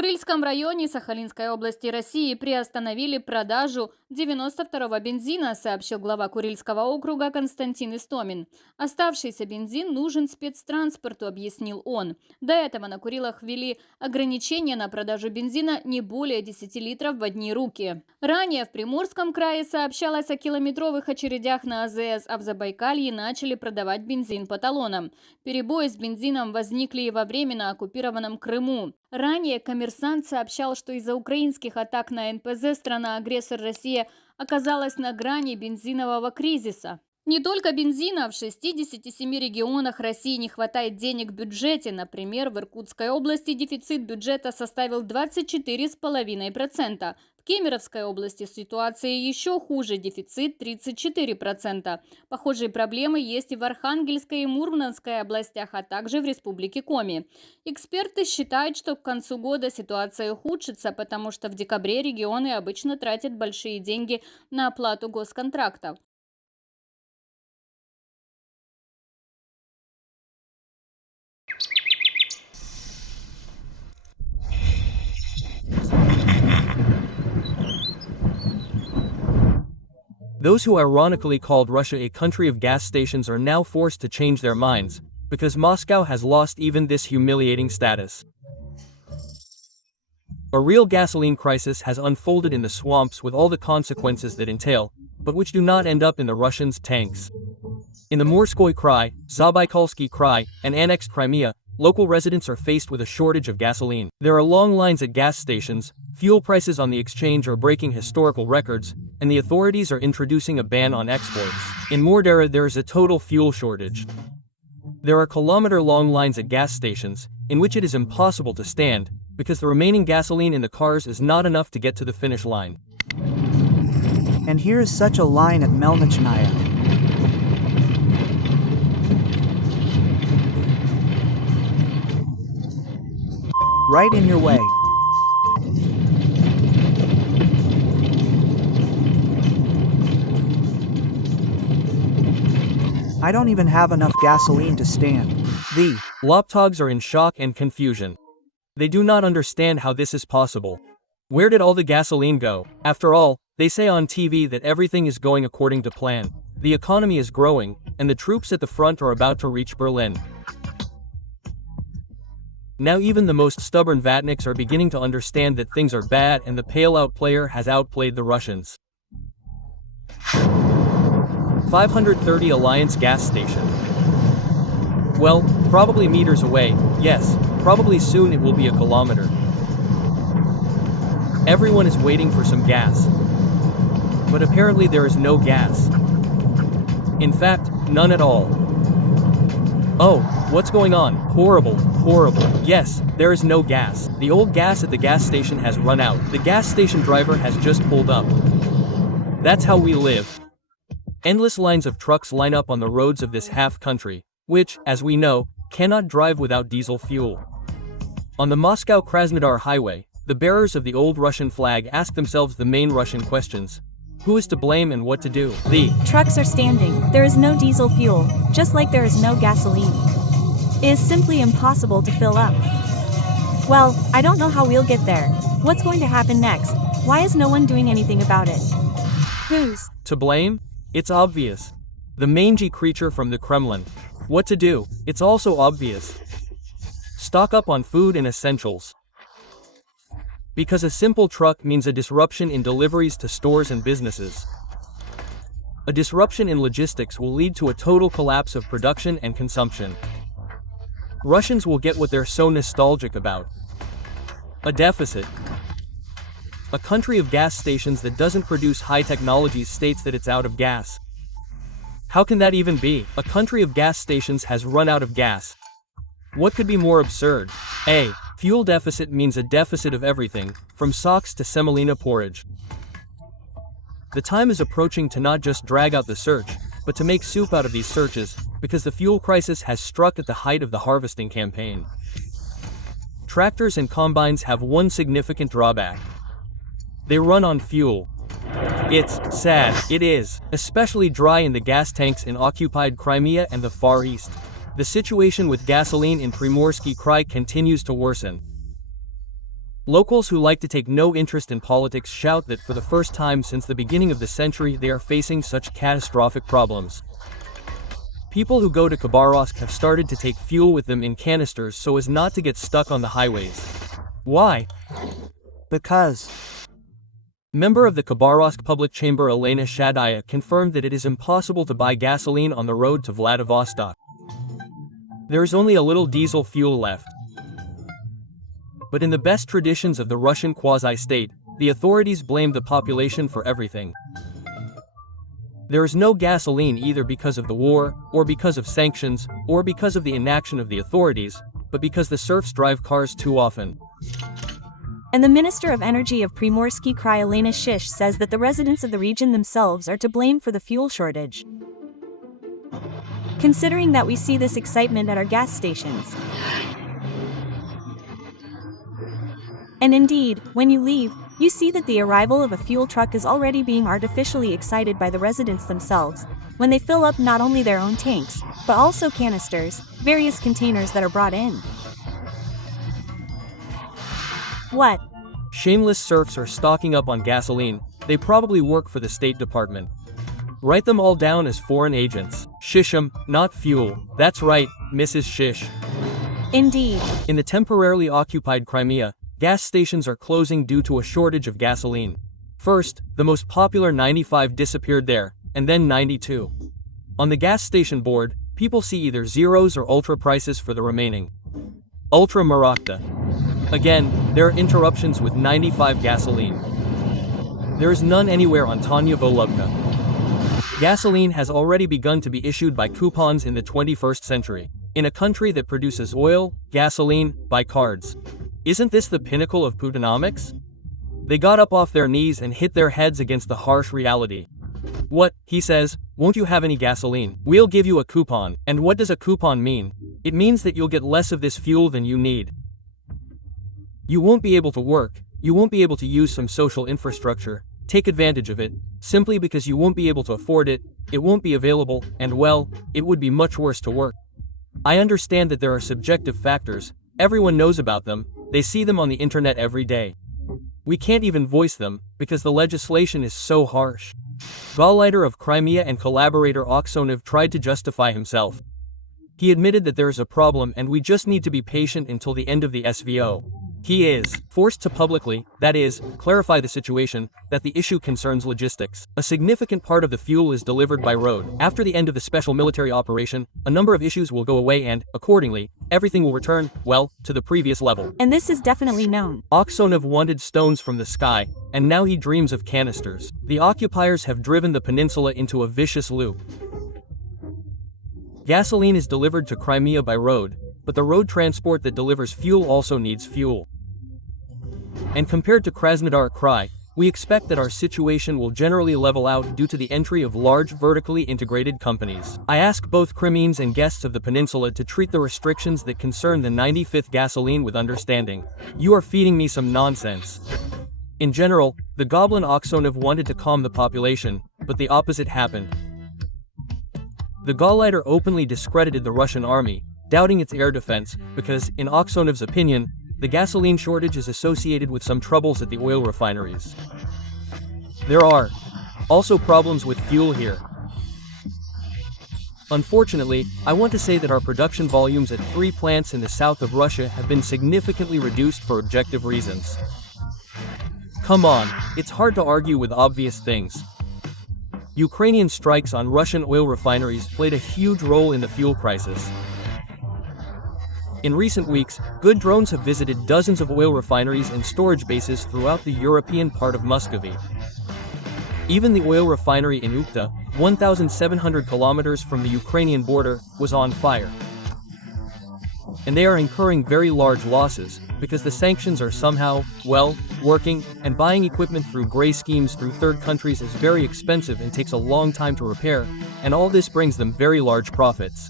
Курильском районе Сахалинской области России приостановили продажу 92-го бензина, сообщил глава Курильского округа Константин Истомин. Оставшийся бензин нужен спецтранспорту, объяснил он. До этого на Курилах ввели ограничения на продажу бензина не более 10 литров в одни руки. Ранее в Приморском крае сообщалось о километровых очередях на АЗС, а в Забайкалье начали продавать бензин по талонам. Перебои с бензином возникли и во временно оккупированном Крыму. Ранее «Коммерсант» сообщал, что из-за украинских атак на НПЗ страна-агрессор Россия оказалась на грани бензинового кризиса. Не только бензина, в 67 регионах России не хватает денег в бюджете. Например, в Иркутской области дефицит бюджета составил 24,5%. В Кемеровской области ситуация еще хуже, дефицит 34%. Похожие проблемы есть и в Архангельской и Мурманской областях, а также в Республике Коми. Эксперты считают, что к концу года ситуация ухудшится, потому что в декабре регионы обычно тратят большие деньги на оплату госконтрактов. Those who ironically called Russia a country of gas stations are now forced to change their minds, because Moscow has lost even this humiliating status. A real gasoline crisis has unfolded in the swamps with all the consequences that entail, but which do not end up in the Russians' tanks. In the Morskoy Krai, Zabaikalsky Krai, and annexed Crimea, local residents are faced with a shortage of gasoline. There are long lines at gas stations, fuel prices on the exchange are breaking historical records, and the authorities are introducing a ban on exports. In Mordera there is a total fuel shortage. There are kilometer-long lines at gas stations, in which it is impossible to stand, because the remaining gasoline in the cars is not enough to get to the finish line. And here is such a line at Melnichnaya. Right in your way. I don't even have enough gasoline to stand. The Laptogs are in shock and confusion. They do not understand how this is possible. Where did all the gasoline go? After all, they say on TV that everything is going according to plan. The economy is growing, and the troops at the front are about to reach Berlin. Now even the most stubborn Vatniks are beginning to understand that things are bad and the pale-out player has outplayed the Russians. 530 Alliance gas station. Well, probably meters away, yes, probably soon it will be a kilometer. Everyone is waiting for some gas. But apparently there is no gas. In fact, none at all. Oh, what's going on? Horrible, horrible. Yes, there is no gas. The old gas at the gas station has run out. The gas station driver has just pulled up. That's how we live. Endless lines of trucks line up on the roads of this half-country, which, as we know, cannot drive without diesel fuel. On the Moscow-Krasnodar highway, the bearers of the old Russian flag ask themselves the main Russian questions. Who is to blame and what to do? The trucks are standing. There is no diesel fuel, just like there is no gasoline. It is simply impossible to fill up. Well, I don't know how we'll get there. What's going to happen next? Why is no one doing anything about it? Who's to blame? It's obvious. The mangy creature from the Kremlin. What to do? It's also obvious. Stock up on food and essentials. Because a simple truck means a disruption in deliveries to stores and businesses. A disruption in logistics will lead to a total collapse of production and consumption. Russians will get what they're so nostalgic about. A deficit. A country of gas stations that doesn't produce high technologies states that it's out of gas. How can that even be? A country of gas stations has run out of gas. What could be more absurd? A fuel deficit means a deficit of everything, from socks to semolina porridge. The time is approaching to not just drag out the search, but to make soup out of these searches, because the fuel crisis has struck at the height of the harvesting campaign. Tractors and combines have one significant drawback. They run on fuel. It's sad, it is, especially dry in the gas tanks in occupied Crimea and the Far East. The situation with gasoline in Primorsky Krai continues to worsen. Locals who like to take no interest in politics shout that for the first time since the beginning of the century they are facing such catastrophic problems. People who go to Khabarovsk have started to take fuel with them in canisters so as not to get stuck on the highways. Why? Because. Member of the Khabarovsk Public Chamber Elena Shadaya confirmed that it is impossible to buy gasoline on the road to Vladivostok. There is only a little diesel fuel left. But in the best traditions of the Russian quasi-state, the authorities blame the population for everything. There is no gasoline either because of the war, or because of sanctions, or because of the inaction of the authorities, but because the serfs drive cars too often. And the Minister of Energy of Primorsky Krai Elena Shish says that the residents of the region themselves are to blame for the fuel shortage. Considering that we see this excitement at our gas stations. And indeed, when you leave, you see that the arrival of a fuel truck is already being artificially excited by the residents themselves, when they fill up not only their own tanks, but also canisters, various containers that are brought in. What? Shameless serfs are stocking up on gasoline. They probably work for the State Department. Write them all down as foreign agents. Shish 'em, not fuel. That's right, Mrs. Shish. Indeed. In the temporarily occupied Crimea, gas stations are closing due to a shortage of gasoline. First, the most popular 95 disappeared there, and then 92. On the gas station board, people see either zeros or ultra prices for the remaining. Ultra Marakta. Again, there are interruptions with 95 gasoline. There is none anywhere on Tanya Volubka. Gasoline has already begun to be issued by coupons in the 21st century, in a country that produces oil, gasoline, by cards. Isn't this the pinnacle of Putinomics? They got up off their knees and hit their heads against the harsh reality. What, he says, won't you have any gasoline? We'll give you a coupon. And what does a coupon mean? It means that you'll get less of this fuel than you need. You won't be able to work, you won't be able to use some social infrastructure, take advantage of it, simply because you won't be able to afford it, it won't be available, and well, it would be much worse to work. I understand that there are subjective factors, everyone knows about them, they see them on the internet every day. We can't even voice them, because the legislation is so harsh. Gauleiter of Crimea and collaborator Oksonov tried to justify himself. He admitted that there is a problem and we just need to be patient until the end of the SVO. He is forced to publicly, that is, clarify the situation, that the issue concerns logistics. A significant part of the fuel is delivered by road. After the end of the special military operation, a number of issues will go away and, accordingly, everything will return, well, to the previous level. And this is definitely known. Oksonov wanted stones from the sky, and now he dreams of canisters. The occupiers have driven the peninsula into a vicious loop. Gasoline is delivered to Crimea by road, but the road transport that delivers fuel also needs fuel. And compared to Krasnodar Krai, we expect that our situation will generally level out due to the entry of large vertically integrated companies. I ask both Crimeans and guests of the peninsula to treat the restrictions that concern the 95th gasoline with understanding. You are feeding me some nonsense. In general, the Goblin Oksonov wanted to calm the population, but the opposite happened. The Gauleiter openly discredited the Russian army, doubting its air defense, because, in Oksonov's opinion, the gasoline shortage is associated with some troubles at the oil refineries. There are also problems with fuel here. Unfortunately, I want to say that our production volumes at 3 plants in the south of Russia have been significantly reduced for objective reasons. Come on, it's hard to argue with obvious things. Ukrainian strikes on Russian oil refineries played a huge role in the fuel crisis. In recent weeks, good drones have visited dozens of oil refineries and storage bases throughout the European part of Muscovy. Even the oil refinery in Ukhta, 1,700 kilometers from the Ukrainian border, was on fire. And they are incurring very large losses, because the sanctions are somehow, well, working, and buying equipment through gray schemes through third countries is very expensive and takes a long time to repair, and all this brings them very large profits.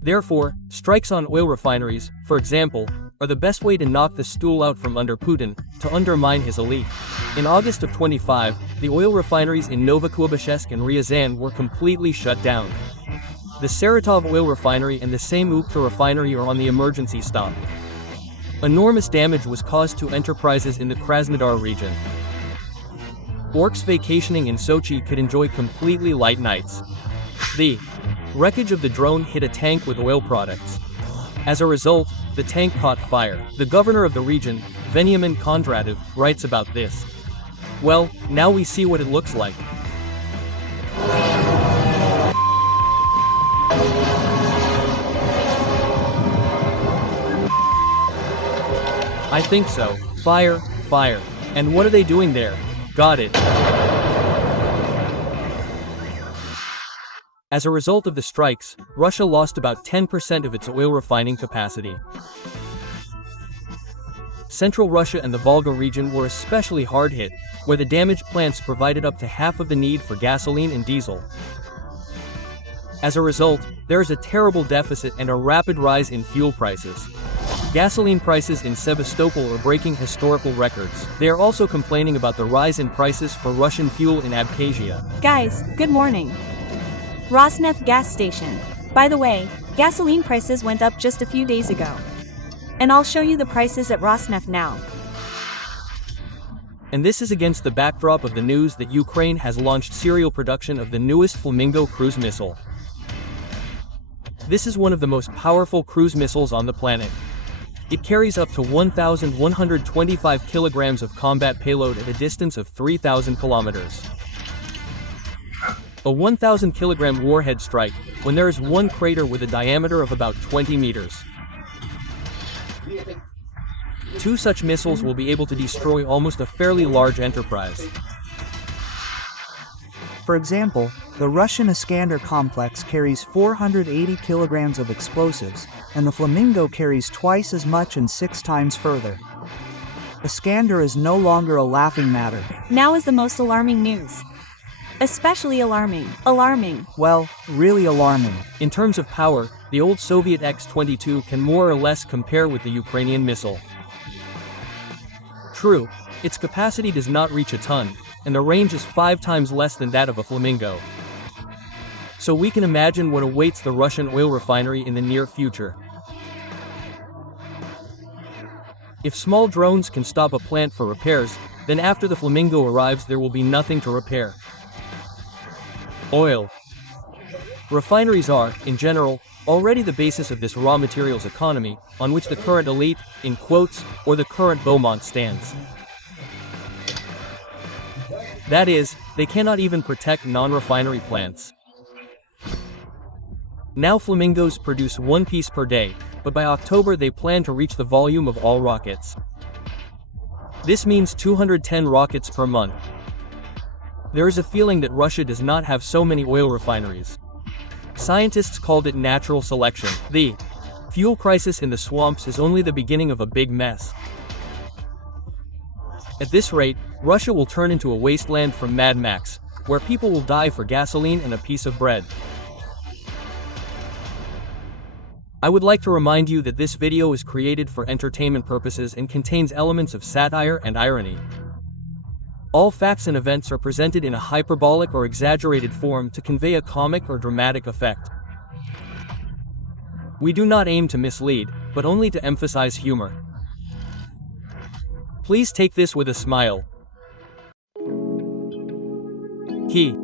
Therefore, strikes on oil refineries, for example, are the best way to knock the stool out from under Putin, to undermine his elite. In August of 25, the oil refineries in Novokubashevsk and Ryazan were completely shut down. The Saratov oil refinery and the same Ukhta refinery are on the emergency stop. Enormous damage was caused to enterprises in the Krasnodar region. Orcs vacationing in Sochi could enjoy completely light nights. The wreckage of the drone hit a tank with oil products. As a result, the tank caught fire. The governor of the region, Veniamin Kondrativ, writes about this. Well, now we see what it looks like. I think so. Fire, fire. And what are they doing there? Got it. As a result of the strikes, Russia lost about 10% of its oil refining capacity. Central Russia and the Volga region were especially hard hit, where the damaged plants provided up to half of the need for gasoline and diesel. As a result, there is a terrible deficit and a rapid rise in fuel prices. Gasoline prices in Sevastopol are breaking historical records. They are also complaining about the rise in prices for Russian fuel in Abkhazia. Guys, good morning. Rosneft gas station. By the way, gasoline prices went up just a few days ago. And I'll show you the prices at Rosneft now. And this is against the backdrop of the news that Ukraine has launched serial production of the newest Flamingo cruise missile. This is one of the most powerful cruise missiles on the planet. It carries up to 1,125 kilograms of combat payload at a distance of 3,000 kilometers. A 1,000 kilogram warhead strike when there is one crater with a diameter of about 20 meters. Two such missiles will be able to destroy almost a fairly large enterprise. For example, the Russian Iskander complex carries 480 kilograms of explosives, and the Flamingo carries twice as much and 6 times further. Iskander is no longer a laughing matter. Now is the most alarming news. Especially alarming. Alarming. Well, really alarming. In terms of power, the old Soviet X-22 can more or less compare with the Ukrainian missile. True, its capacity does not reach a ton, and the range is 5 times less than that of a Flamingo. So we can imagine what awaits the Russian oil refinery in the near future. If small drones can stop a plant for repairs, then after the Flamingo arrives there will be nothing to repair. Oil. Refineries are, in general, already the basis of this raw materials economy, on which the current elite, in quotes, or the current Beaumont stands. That is, they cannot even protect non-refinery plants. Now Flamingos produce 1 piece per day, but by October they plan to reach the volume of all rockets. This means 210 rockets per month. There is a feeling that Russia does not have so many oil refineries. Scientists called it natural selection. The fuel crisis in the swamps is only the beginning of a big mess. At this rate, Russia will turn into a wasteland from Mad Max, where people will die for gasoline and a piece of bread. I would like to remind you that this video is created for entertainment purposes and contains elements of satire and irony. All facts and events are presented in a hyperbolic or exaggerated form to convey a comic or dramatic effect. We do not aim to mislead, but only to emphasize humor. Please take this with a smile. Key.